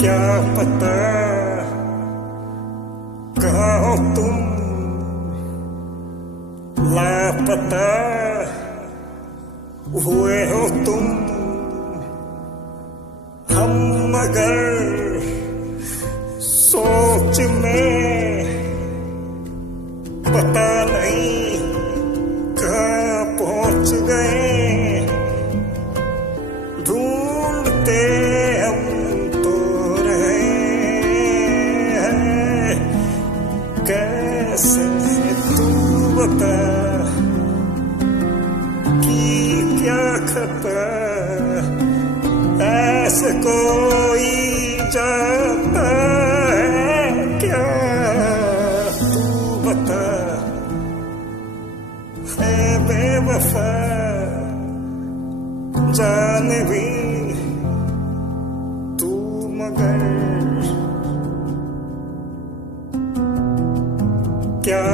क्या पता कहाँ हो तुम, लापता हुए हो तुम। हम मगर सोच में पता नहीं कहाँ पहुंच गए। ढूंढते हम तो रहे हैं, कैसे तू बता कि क्या खता ऐसे कोई जाता है क्या। तू बता है बेवफा जाने भी तू मगर क्या